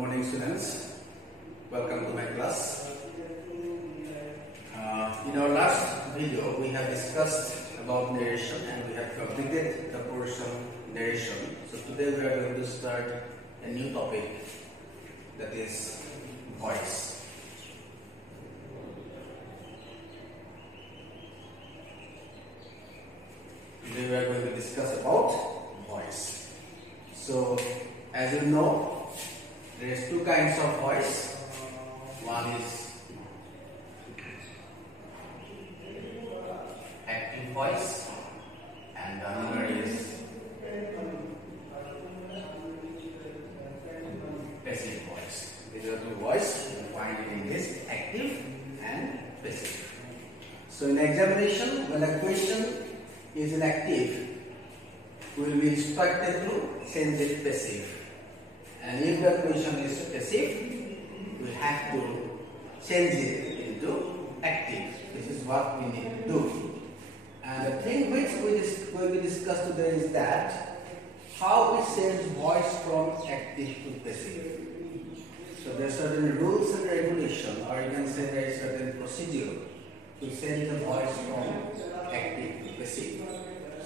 morning, students. Welcome to my class. In our last video, we have discussed about narration and we have completed the portion narration. So today we are going to start a new topic, that is voice. Today we are going to discuss about voice. So as you know, there is two kinds of voice. One is active voice and the other is passive voice. These are two voices you find in English, active and passive. So in examination, when a question is in active, we will be instructed to change it passive. And if the question is passive, we have to change it into active. This is what we need to do. And the thing which we will discuss today is that how we change voice from active to passive. So there are certain rules and regulations, or you can say there is certain procedure to change the voice from active to passive.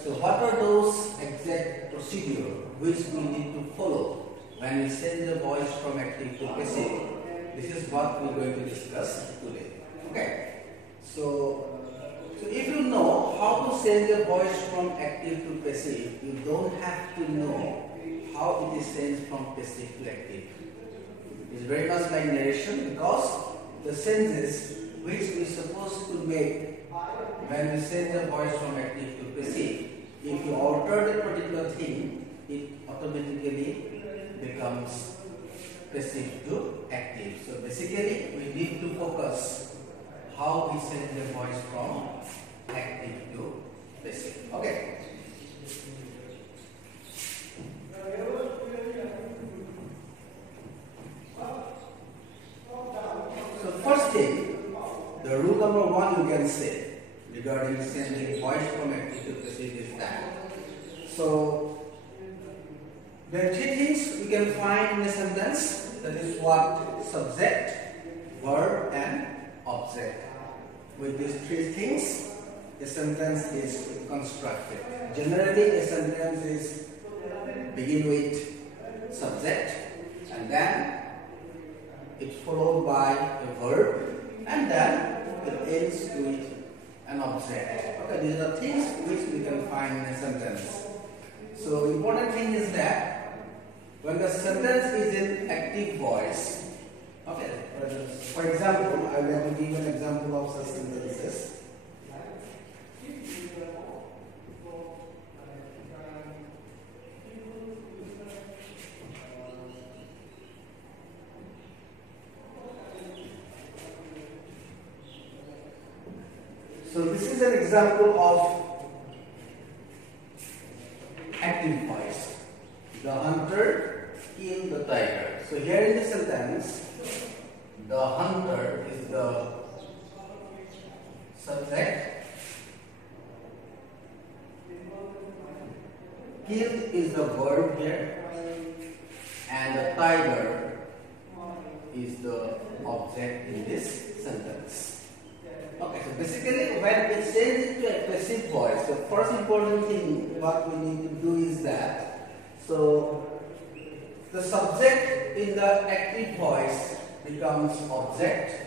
So what are those exact procedures which we need to follow when we change the voice from active to passive? This is what we are going to discuss today. Okay. So if you know how to change the voice from active to passive, you don't have to know how it is changed from passive to active. It's very much like narration, because the changes which we are supposed to make when we change the voice from active to passive, if you alter the particular thing, it automatically becomes passive to active. So basically, we need to focus how we change the voice from active to passive. Okay. So first thing, the rule number one you can say regarding changing voice from active to passive is that. So there are three things we can find in a sentence. That is what subject, verb and object. With these three things, a sentence is constructed. Generally, a sentence is begin with subject and then it's followed by a verb and then it ends with an object. Okay, these are the things which we can find in a sentence. So important thing is that when the sentence is in active voice, okay, for example, I will give an example of such sentences. So this is an example of active voice. The hunter killed the tiger. So here in the sentence, the hunter is the subject, killed is the verb here, and the tiger is the object in this sentence. Okay, so basically when we change it to a passive voice, the first important thing what we need to do is that, so the subject in the active voice becomes object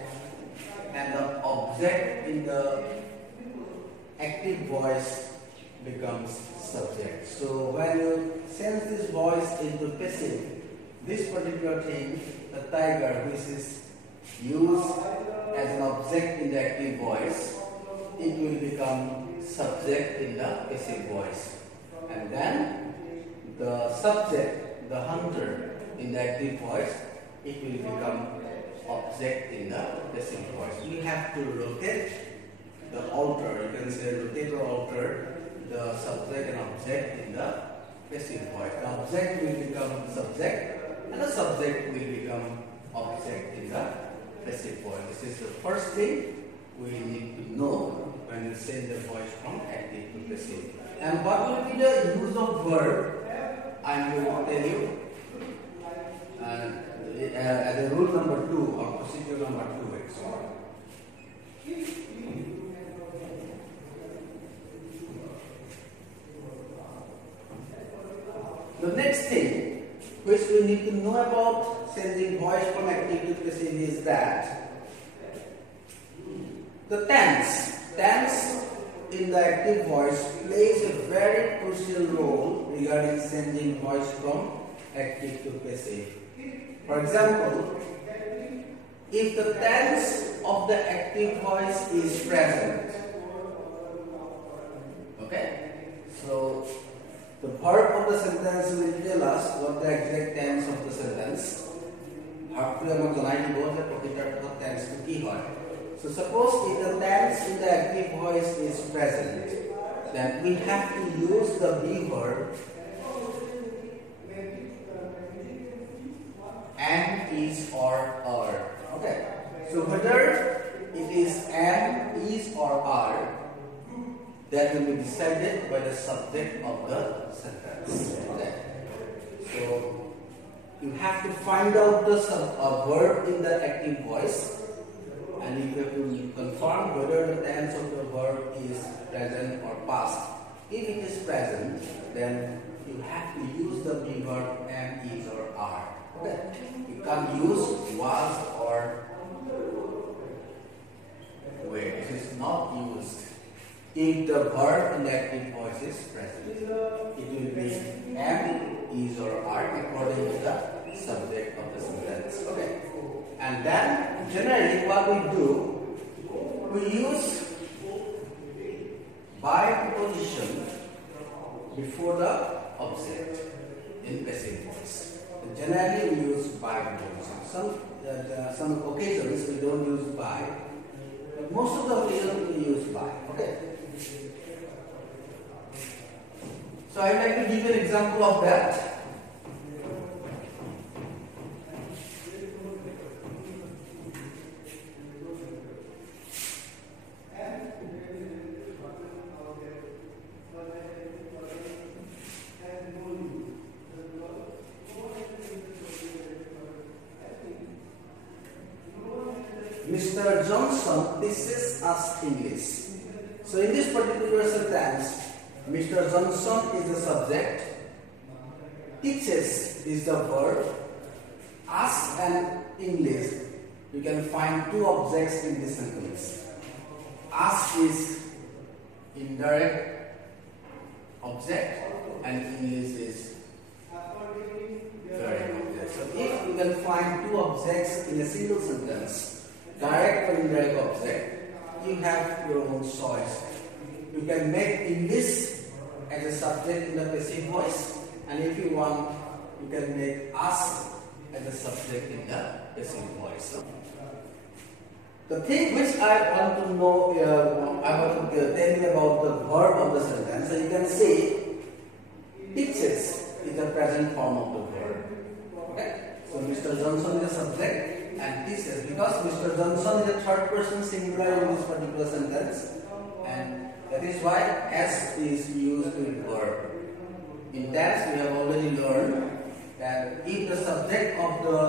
and the object in the active voice becomes subject. So when you change this voice into passive, this particular thing, the tiger, which is used as an object in the active voice, it will become subject in the passive voice. And then the subject, the hunter, in the active voice, it will become object in the passive voice. You have to rotate the alter, you can say rotate or alter the subject and object in the passive voice. The object will become subject and the subject will become object in the passive voice. This is the first thing we need to know when we change the voice from active to passive. And what will be the use of verb? I am going to tell you. as a rule number 2 or procedure number 2 actually. The next thing which we need to know about changing voice from active to passive is that the tense in the active voice plays a very crucial role regarding changing voice from active to passive. For example, if the tense of the active voice is present, okay, so the verb of the sentence will tell us what the exact tense of the sentence. ভার্বটো আমাক জনাই দিব যে প্ৰতিটাৰ টেন্সটো কি হয়. So suppose if the tense in the active voice is present, then we have to use the be verb am, is, or are. Okay. So whether it is am, is, or are, that will be decided by the subject of the sentence. Okay. So you have to find out the verb in the active voice, and you have to confirm whether the tense of the verb is present or past. If it is present, then you have to use the be verb am, is, or are. Okay. You can't use was or were. It is not used. If the verb in the active voice is present, it will be am, is, or are according to the subject of the sentence. Okay. And then generally what we do, we use by preposition before the object in passive voice. Generally we use by preposition. Some occasions we don't use by, but most of the occasions we use by. Okay. So I would like to give an example of that. Mr. Johnson teaches us English. So in this particular sentence, Mr. Johnson is the subject, teaches is the verb, us and English. You can find two objects in this sentence. Us is indirect object and English is direct object. So if you can find two objects in a single sentence, direct or indirect object, you have your own choice. You can make English as a subject in the passive voice, and if you want, you can make us as a subject in the passive voice. The thing which I want to know, I want to tell you about the verb of the sentence. So you can see, teaches is the present form of the verb. Okay? So Mr. Johnson is a subject and teaches, because Mr. Johnson is a third person singular in this particular sentence, and that is why S is used with verb. In tense, we have already learned that if the subject of the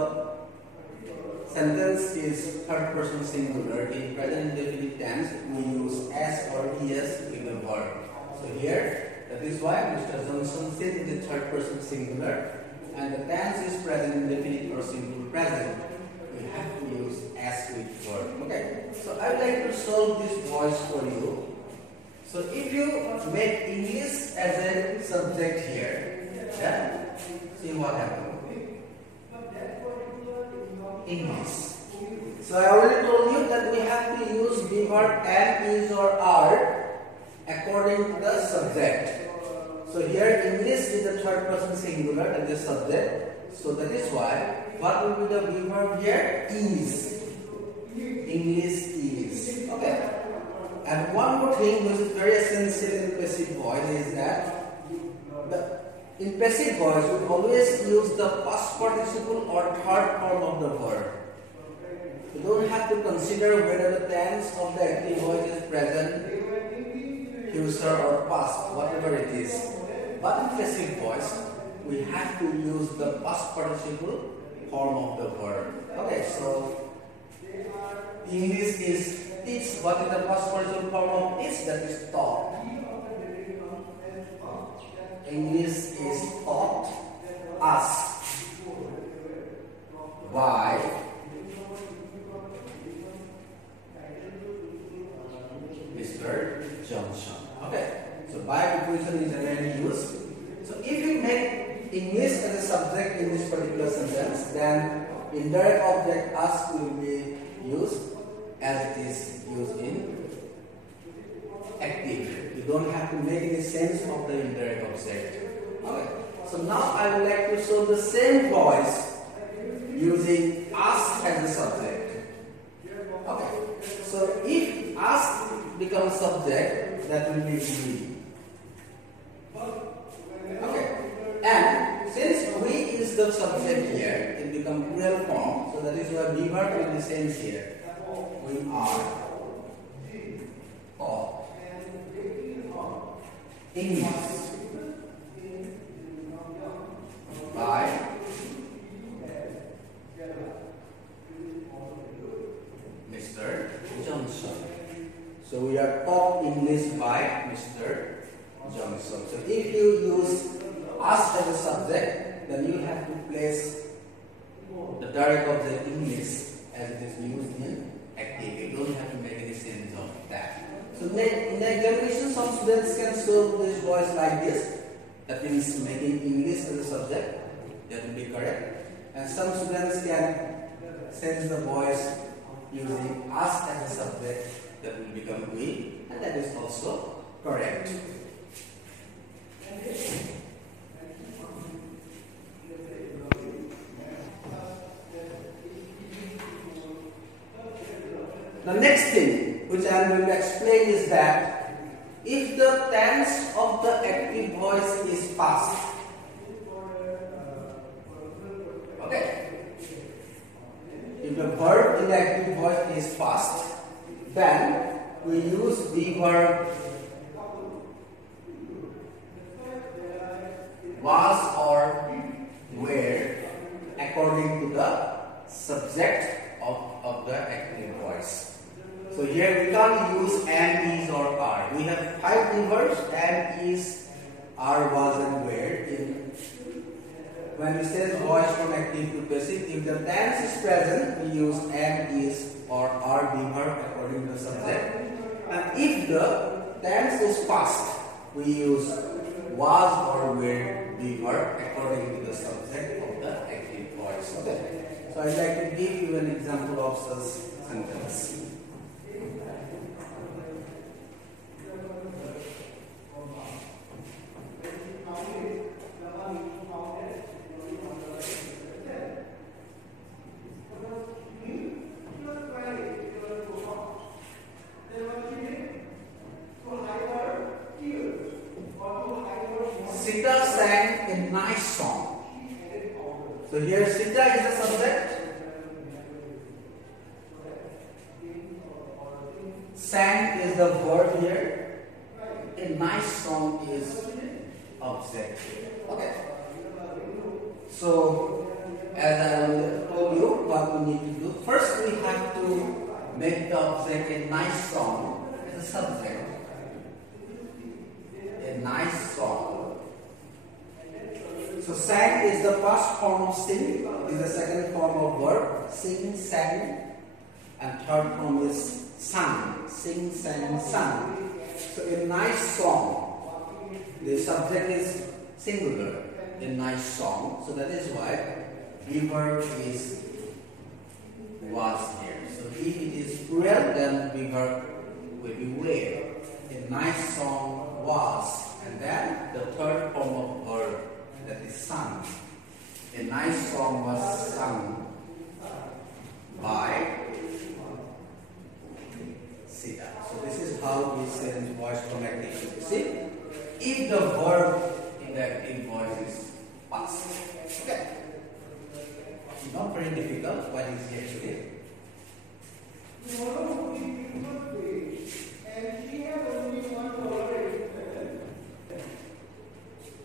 sentence is third person singular, in present indefinite tense, we use S or ES with the verb. So here, that is why Mr. Johnson said in the third person singular, and the tense is present indefinite or simple present. We have to use S with verb. Okay. So I would like to solve this voice for you. So if you make English as a subject here, yeah, see what happens. English. So I already told you that we have to use be verb am, is, or are according to the subject. So here English is the third person singular and the subject. So that is why what will be the be verb here? Is. English is. Okay. And one more thing which is very essential in passive voice is that in passive voice we always use the past participle or third form of the verb. You don't have to consider whether the tense of the active voice is present, future, or past, whatever it is. But in passive voice, we have to use the past participle form of the verb. Okay, so English is teach. What is the past participle form of teach? That is taught. English is taught us by Mr. Johnson. Okay, so by preposition is rarely used. So if you make English as a subject in this particular sentence, then indirect object us will be used as it is used in active. You don't have to make any sense of the indirect object. Okay. So now I would like to show the same voice using us as a subject. Okay. So if us becomes subject, that will be we. Okay. And since we is the subject here, it becomes plural form. So that is why we verb will be same here. We are taught English by Mr. Johnson. So we are taught English by Mr. Johnson. So if you use us as a subject, then you have to place the direct object English as it is used in active. You don't have to make any sense of that. So in the examination, some students can show this voice like this. That means making English as a subject. That will be correct. And some students can sense the voice using us as a subject. That will become we, and that is also correct. The next thing which I am going to explain is that if the tense of the active voice is past, okay, if the verb in the active voice is past, then we use the verb was or were according to the subject of the active voice. So here we can't use am, is or are. We have 5 verbs: am, is, are, was and were. When we say voice from active to passive, if the tense is present, we use am, is or are verb according to the subject. And if the tense is past, we use was or were verb according to the subject of the active voice. Okay. So I'd like to give you an example of such sentence. Sita sang a nice song. So here Sita is the subject. Sang is the verb here. A nice song is object. Okay. So as I told you, what we need to do, first we have to make the object a nice song as a subject. A nice song. So sang is the first form of sing, is the second form of verb, sing, sang, and third form is sung, sing, sang, sung. So a nice song, the subject is singular, a nice song. So that is why the verb is was here. So if it is plural, then the verb will be were. A nice song was, and then the third form of verb, that is sung. A nice song was sung by Sita. So this is how we send voice from active to passive. If the verb in the active voice is past. Okay. Not very difficult, but it's actually.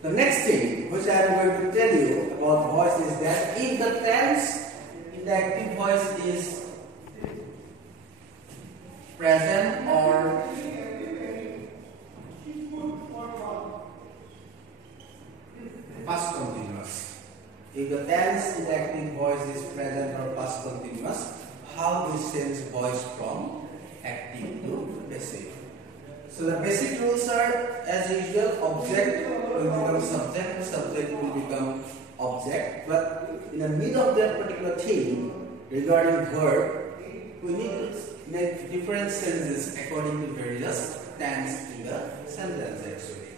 The next thing which I am going to tell you about voice is that if the tense the active voice is present or past continuous. If the tense in the active voice is present or past continuous, how we change voice from active to passive? So the basic rules are, as usual, object will become subject, subject will become object. But in the middle of that particular thing, regarding verb, we need to make different sentences according to various tense in the sentence actually.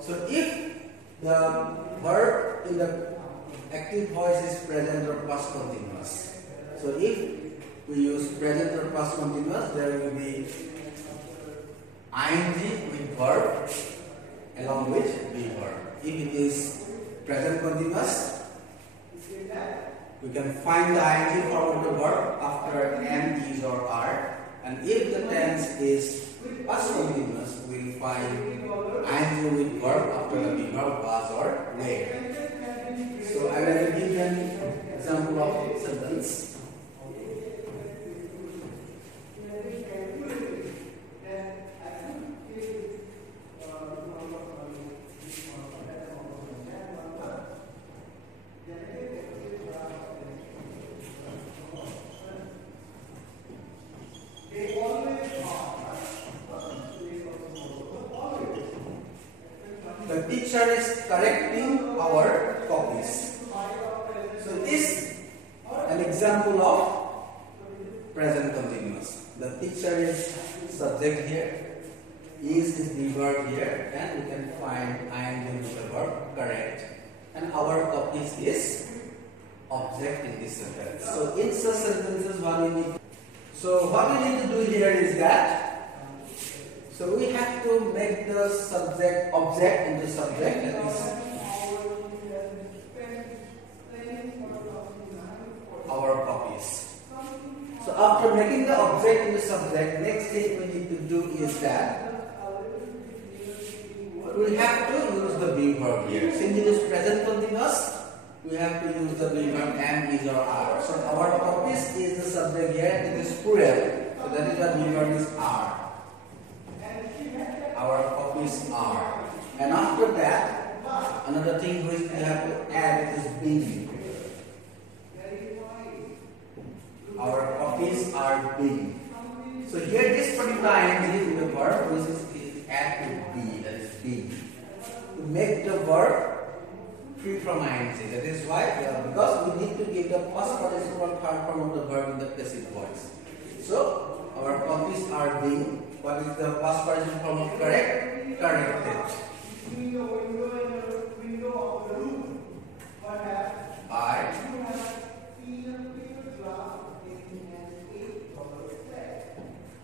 So if the verb in the active voice is present or past continuous, so if we use present or past continuous, there will be ing with verb along with be verb. If it is present continuous, we can find the ing form of the verb after am, is or are. And if the tense is past continuous, we will find ing with verb after the be verb, was or were. So I will give you an example of sentence. The teacher is correcting our copies. So this is an example of present continuous. The teacher is subject here, is the verb here, and we can find ing with the verb correct. And our copies is object in this sentence. So in such sentences, what we need to do here is that, so we have to make the subject object into subject, that is our copies. So after making the object into subject, next thing we need to do is that we have to use the be verb here. Since it is present continuous, we have to use the be verb am, is or are. So our copies is the subject here, it is plural. So that is why be verb is are. Our copies are. And after that, another thing which we have to add is being. Our copies are being. So here this particular ing is in the verb which is add to be, that is being. To make the verb free from ing. That is why, because we need to give the past participle third form of the verb in the passive voice. So our copies are being. What is the past participle form of correct? Corrected. By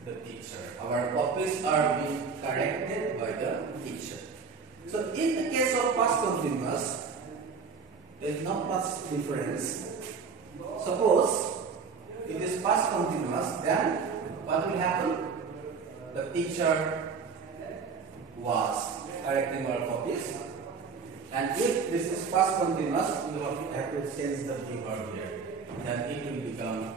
the teacher. Our copies are being corrected by the teacher. So in the case of past continuous, there is not much difference. Suppose it is past continuous, then what will happen? The teacher was correcting our copies, and if this is past continuous, we have to change the be verb here. Then it will become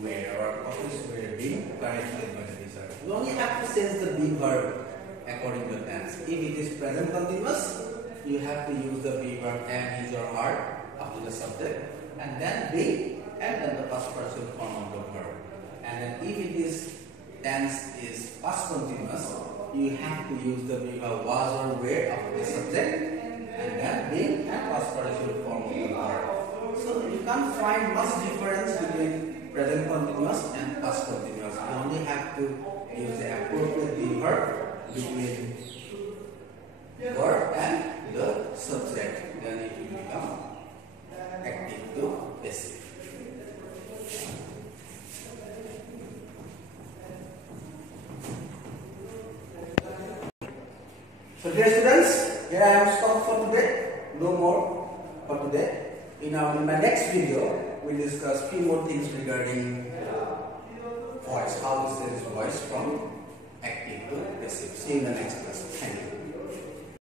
where our copies were being corrected by the teacher. We only have to change the be verb according to the tense. If it is present continuous, you have to use the be verb am, is or are after the subject, and then be, and then the past participle form of the verb. And then if it is tense is past continuous, you have to use the be verb was or were after the subject, and then being and past participle form of the verb. So you can't find much difference between present continuous and past continuous. You only have to use the appropriate be verb between verb and the subject. Then it will become active to passive. So dear students, here I am stopped for today. No more for today. In my next video, we'll discuss few more things regarding voice, how to change voice from active to passive. See you in the next class. Thank you.